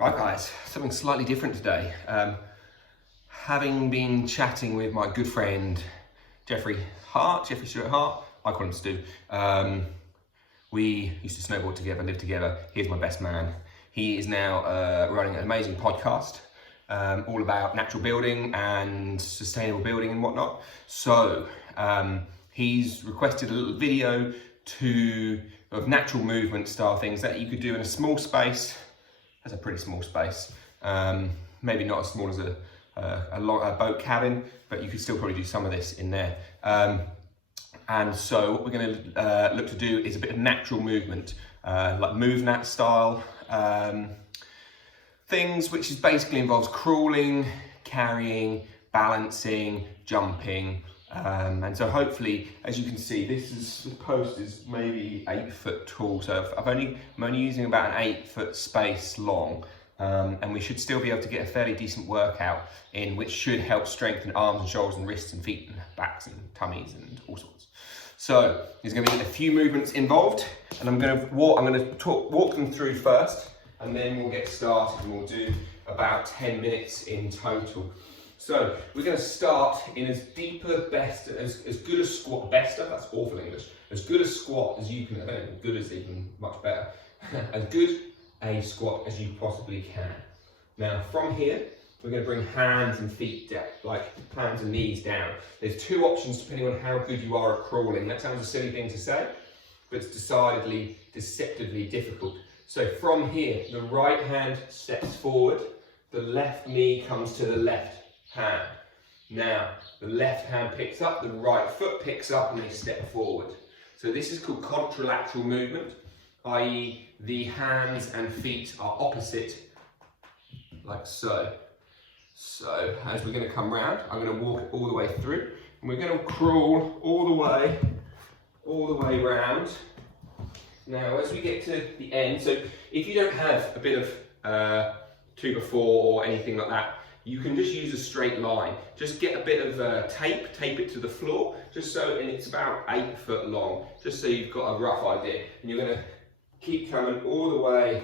Right guys, something slightly different today. Having been chatting with my good friend Jeffrey Stewart Hart, I call him Stu. We used to snowboard together, live together. He's my best man. He is now running an amazing podcast all about natural building and sustainable building and whatnot. So he's requested a little video of natural movement style things that you could do in a small space. That's a pretty small space. Maybe not as small as a boat cabin, but you could still probably do some of this in there. And so what we're going to look to do is a bit of natural movement, like Movnat style things, which is basically involves crawling, carrying, balancing, jumping. And so hopefully, as you can see, this post is maybe 8 foot tall. So I'm only using about an 8 foot space long. And we should still be able to get a fairly decent workout in, which should help strengthen arms and shoulders and wrists and feet and backs and tummies and all sorts. So there's going to be a few movements involved, and I'm going to walk them through first, and then we'll get started and we'll do about 10 minutes in total. So we're going to start in as deep a best, as good a squat, best stuff, that's awful English, as good a squat as you can, I don't know, good is even much better, as good a squat as you possibly can. Now from here, we're going to bring hands and feet down, like hands and knees down. There's two options depending on how good you are at crawling. That sounds a silly thing to say, but it's decidedly, deceptively difficult. So from here, the right hand steps forward, the left knee comes to the left hand. Now, the left hand picks up, the right foot picks up, and they step forward. So this is called contralateral movement, i.e. the hands and feet are opposite, like so. So, as we're going to come round, I'm going to walk it all the way through, and we're going to crawl all the way round. Now, as we get to the end, so if you don't have a bit of 2x4 or anything like that, you can just use a straight line. Just get a bit of tape it to the floor, just so, and it's about 8 foot long, just so you've got a rough idea. And you're going to keep coming all the way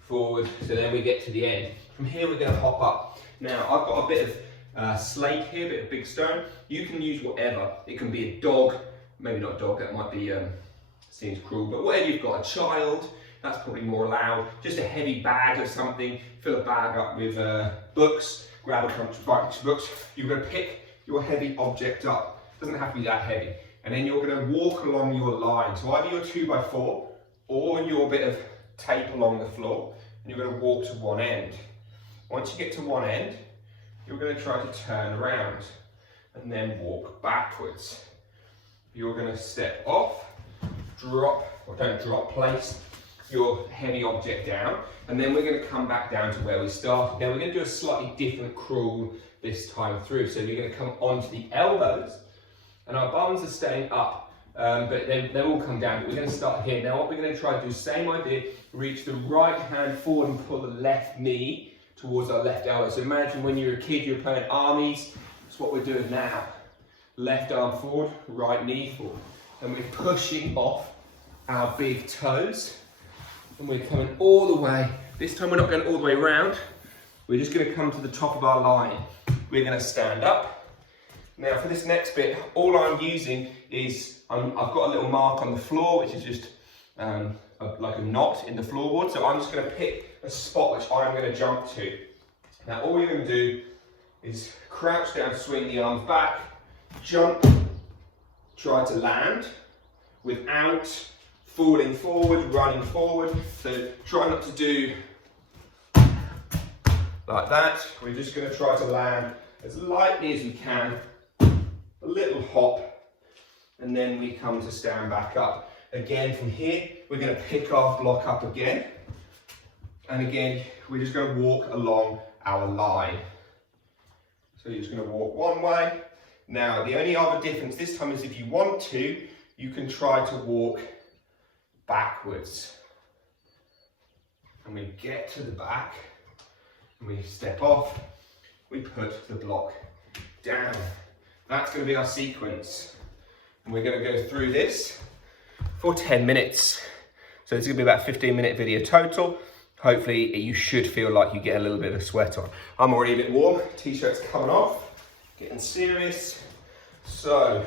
forward, so then we get to the end. From here, we're going to hop up. Now, I've got a bit of slate here, a bit of big stone. You can use whatever. It can be a dog, maybe not a dog, that might be, seems cruel, but whatever you've got, a child, that's probably more allowed. Just a heavy bag or something, fill a bag up with books, grab a bunch of books. You're going to pick your heavy object up. It doesn't have to be that heavy. And then you're going to walk along your line. So either your 2x4 or your bit of tape along the floor, and you're going to walk to one end. Once you get to one end, you're going to try to turn around and then walk backwards. You're going to step off, drop, or don't drop, place your heavy object down, and then we're going to come back down to where we started. Now we're going to do a slightly different crawl this time through. So you're going to come onto the elbows, and our bums are staying up, but they will come down. But we're going to start here. Now what we're going to try to do, same idea, reach the right hand forward and pull the left knee towards our left elbow. So imagine when you were a kid, you were playing armies. That's what we're doing now. Left arm forward, right knee forward. And we're pushing off our big toes. And we're coming all the way. This time we're not going all the way around. We're just going to come to the top of our line. We're going to stand up. Now for this next bit, all I'm using is, I've got a little mark on the floor, which is just like a knot in the floorboard. So I'm just going to pick a spot which I'm going to jump to. Now all you're going to do is crouch down, swing the arms back, jump, try to land without falling forward, running forward. So try not to do like that. We're just going to try to land as lightly as we can, a little hop, and then we come to stand back up. Again from here, we're going to pick our block up again. And again, we're just going to walk along our line. So you're just going to walk one way. Now, the only other difference this time is if you want to, you can try to walk backwards. And we get to the back, and we step off, we put the block down. That's going to be our sequence. And we're going to go through this for 10 minutes. So this is going to be about a 15-minute video total. hopefully you should feel like you get a little bit of sweat on. I'm already a bit warm, t-shirt's coming off, getting serious. So,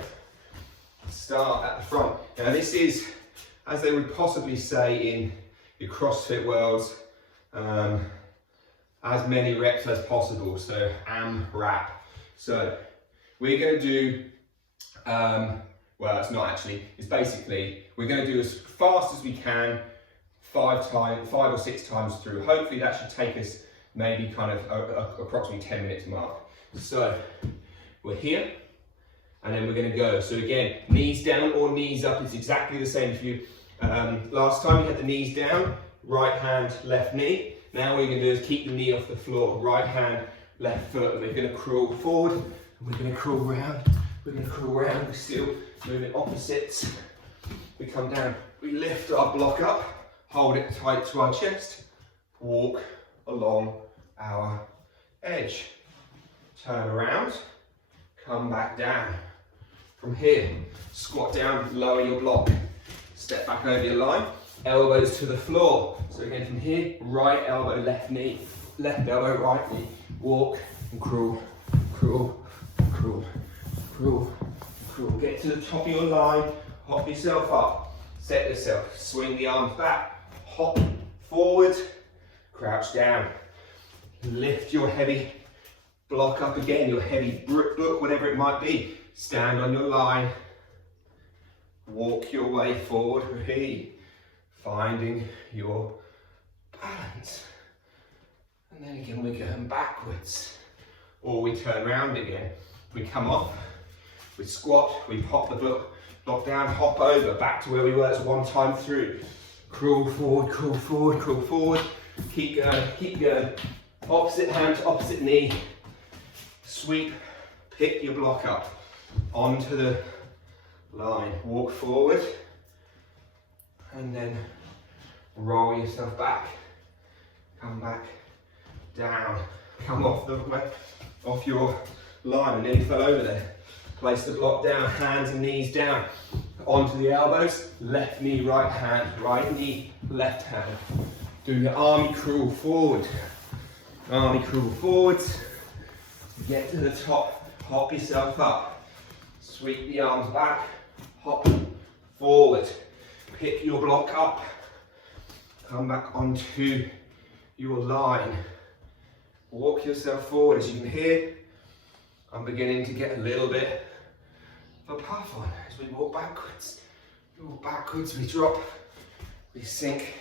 start at the front. Now this is, as they would possibly say in your CrossFit worlds, as many reps as possible, so AMRAP. So, we're going to do, well it's not actually, it's basically, we're going to do as fast as we can, 5 or 6 times through. Hopefully that should take us maybe kind of approximately 10 minutes mark. So we're here and then we're going to go. So again, knees down or knees up, it's exactly the same for you. Last time you had the knees down, right hand, left knee. Now what you're going to do is keep the knee off the floor, right hand, left foot. And we're going to crawl forward and we're going to crawl round. We're going to crawl round, we're still moving opposites. We come down, we lift our block up. Hold it tight to our chest, walk along our edge. Turn around, come back down. From here, squat down, lower your block. Step back over your line, elbows to the floor. So again from here, right elbow, left knee, left elbow, right knee. Walk and crawl, crawl, crawl, crawl, crawl. Get to the top of your line, hop yourself up. Set yourself, swing the arms back. Hop forward, crouch down. Lift your heavy block up again, your heavy book, whatever it might be. Stand on your line. Walk your way forward, finding your balance. And then again, we're going backwards. Or we turn around again. We come off, we squat, we pop the block down, hop over, back to where we were. It's 1 time through. Crawl forward, crawl forward, crawl forward. Keep going, keep going. Opposite hand to opposite knee. Sweep, pick your block up onto the line. Walk forward and then roll yourself back. Come back down. Come off your line. I nearly fell over there. Place the block down, hands and knees down. Onto the elbows, left knee, right hand, right knee, left hand. Do your army crawl forward. Army crawl forwards. Get to the top, hop yourself up. Sweep the arms back, hop forward. Pick your block up. Come back onto your line. Walk yourself forward. As you can hear, I'm beginning to get a little bit of a puff on as we walk backwards. We walk backwards, we drop, we sink,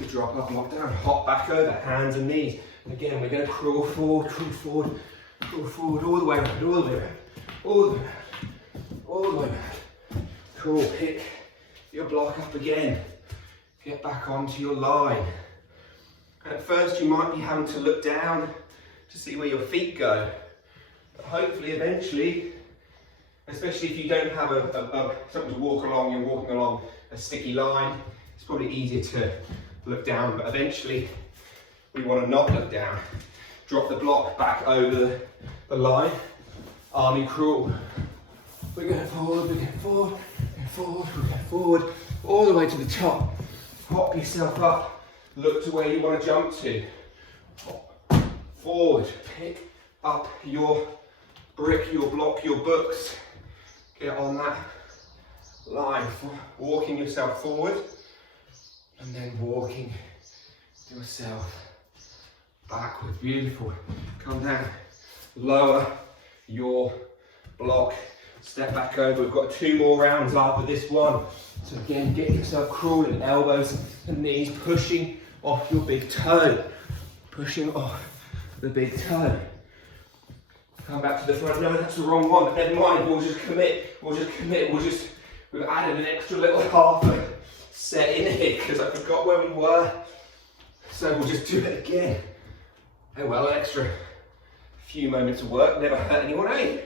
we drop our block down, hop back over, hands and knees. Again, we're going to crawl forward, crawl forward, crawl forward, all the way around, all the way around, all the way around, all the way around. Cool, pick your block up again. Get back onto your line. At first you might be having to look down to see where your feet go. But hopefully eventually, especially if you don't have something to walk along, you're walking along a sticky line, it's probably easier to look down, but eventually we want to not look down. Drop the block back over the line, army crawl. We're going forward, we're going forward, we're going forward, we're going forward, all the way to the top. Hop yourself up, look to where you want to jump to. Hop forward, pick up your brick, your block, your books. Get on that line, walking yourself forward and then walking yourself backward. Beautiful. Come down, lower your block, step back over. We've got 2 more rounds after this one. So again, get yourself crawling, elbows and knees, pushing off your big toe. Pushing off the big toe. Come back to the front. No, that's the wrong one, but never mind, we'll just commit. We've added an extra little half a set in here because I forgot where we were. So we'll just do it again. Oh well, an extra few moments of work never hurt anyone, eh?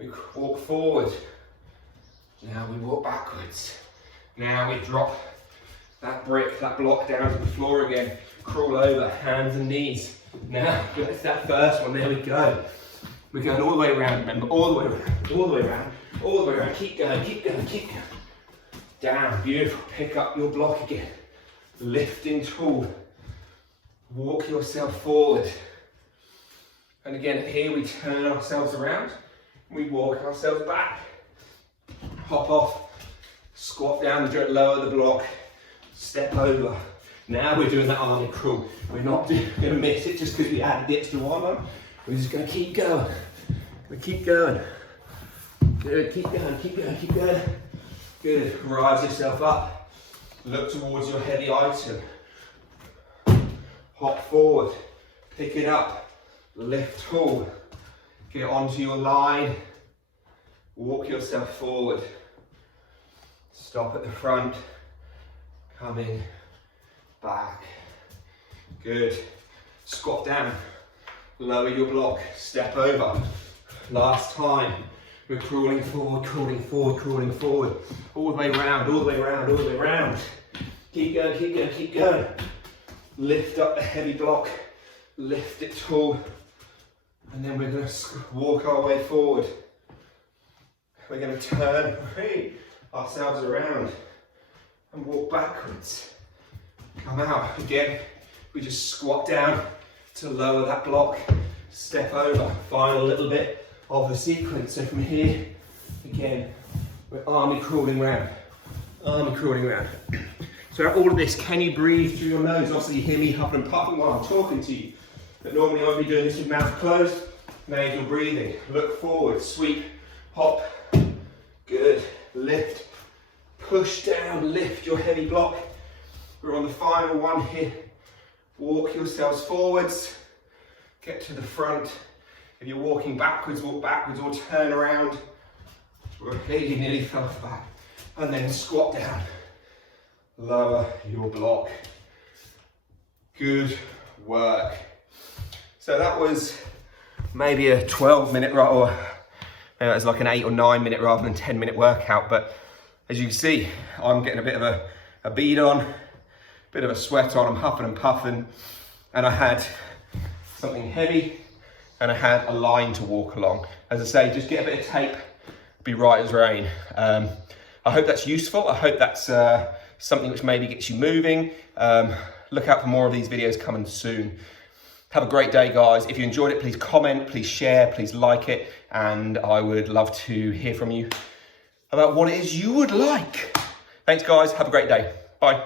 We walk forward. Now we walk backwards. Now we drop that brick, that block down to the floor again. Crawl over, hands and knees. Now, it's that first one, there we go. We're going all the way around, remember, all the way around, all the way around, all the way around. Keep going, keep going, keep going. Down, beautiful. Pick up your block again. Lifting tall. walk yourself forward. And again, here we turn ourselves around, we walk ourselves back. Hop off, squat down, lower the block, step over. Now we're doing that army crawl. We're not going to miss it just because we added the extra one on. We're just going to keep going. We keep going. Good, keep going, keep going, keep going. Good, rise yourself up. Look towards your heavy item. Hop forward, pick it up, lift tall. Get onto your line. Walk yourself forward. Stop at the front. Coming back. Good. Squat down. Lower your block. Step over. Last time. We're crawling forward, crawling forward, crawling forward. All the way around, all the way around, all the way around. Keep going, keep going, keep going. Lift up the heavy block. Lift it tall. And then we're going to walk our way forward. We're going to turn ourselves around and walk backwards. Come out. Again, we just squat down to lower that block. Step over. Final little bit of the sequence. So from here, again, we're army crawling round. Army crawling round. So all of this, can you breathe through your nose? Obviously you hear me huffing and puffing while I'm talking to you. But normally I would be doing this with mouth closed. Now you're breathing. Look forward, sweep, hop. Good. Lift. Push down, lift your heavy block. We're on the final one here. Walk yourselves forwards. Get to the front. If you're walking backwards, walk backwards or turn around. You nearly fell back. And then squat down. Lower your block. Good work. So that was maybe a 12-minute or it was like an 8 or 9 minute rather than 10-minute workout. But as you can see, I'm getting a bit of a bead on, a bit of a sweat on, I'm huffing and puffing. And I had something heavy and I had a line to walk along. As I say, just get a bit of tape, be right as rain. I hope that's useful. I hope that's something which maybe gets you moving. Look out for more of these videos coming soon. Have a great day, guys. If you enjoyed it, please comment, please share, please like it. And I would love to hear from you about what it is you would like. Thanks, guys. Have a great day. Bye.